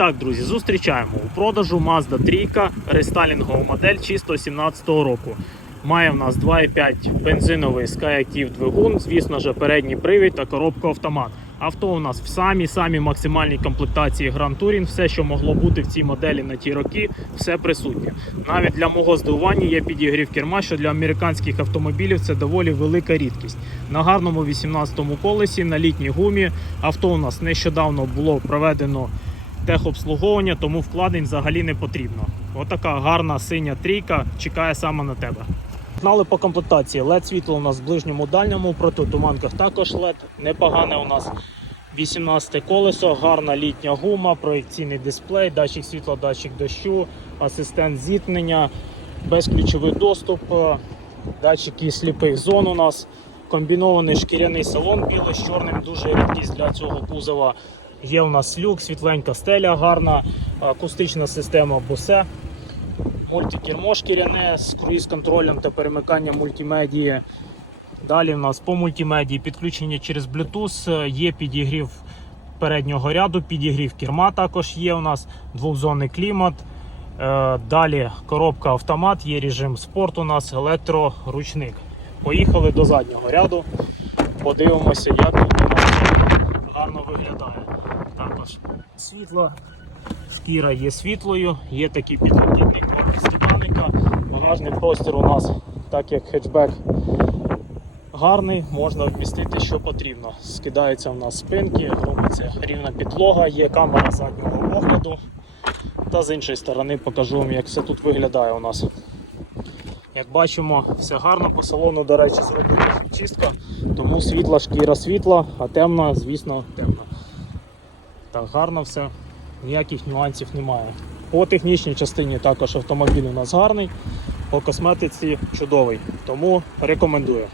Так, друзі, зустрічаємо у продажу Mazda 3 рестайлінгова модель чисто 17-го року. Має в нас 2,5 бензиновий Skyactiv двигун, звісно ж, передній привід та коробка автомат. Авто у нас в самій самій максимальній комплектації Grand Touring. Все, що могло бути в цій моделі на ті роки, все присутнє. Навіть для мого здивування є підігрів керма, що для американських автомобілів це доволі велика рідкість. На гарному 18-му колесі на літній гумі авто у нас нещодавно було проведено техобслуговування, тому вкладень взагалі не потрібно. Отака гарна синя трійка чекає саме на тебе. Знали по комплектації. LED світло у нас в ближньому дальньому, проти туманках також LED. Непогане у нас 18 колесо, гарна літня гума, проєкційний дисплей, датчик світла, датчик дощу, асистент зіткнення, безключовий доступ, е, датчики сліпих зон у нас. Комбінований шкіряний салон білий з чорним, дуже рідкість для цього кузова. Є у нас люк, світленька стеля, гарна, акустична система Bose. Мультикермо шкіряне з круїз-контролем та перемиканням мультимедії. Далі у нас по мультимедії підключення через Bluetooth, є підігрів переднього ряду, підігрів керма також є у нас, двохзонний клімат. Е, Далі коробка автомат, є режим спорт у нас, електроручник. Поїхали до заднього ряду. Подивимося, як гарно виглядає. Також світло, шкіра є світлою, є такий підлокітник степаника. Багажний простір у нас, так як хетчбек гарний, можна вмістити, що потрібно. Скидаються у нас спинки, робиться рівна підлога, є камера заднього огляду. Та з іншої сторони покажу вам, як все тут виглядає у нас. Як бачимо, все гарно по салону, до речі, зроблена чистка, тому світла шкіра світла, а темна, звісно, темна. Так, гарно все, ніяких нюансів немає. По технічній частині також автомобіль у нас гарний, по косметиці чудовий, тому рекомендую.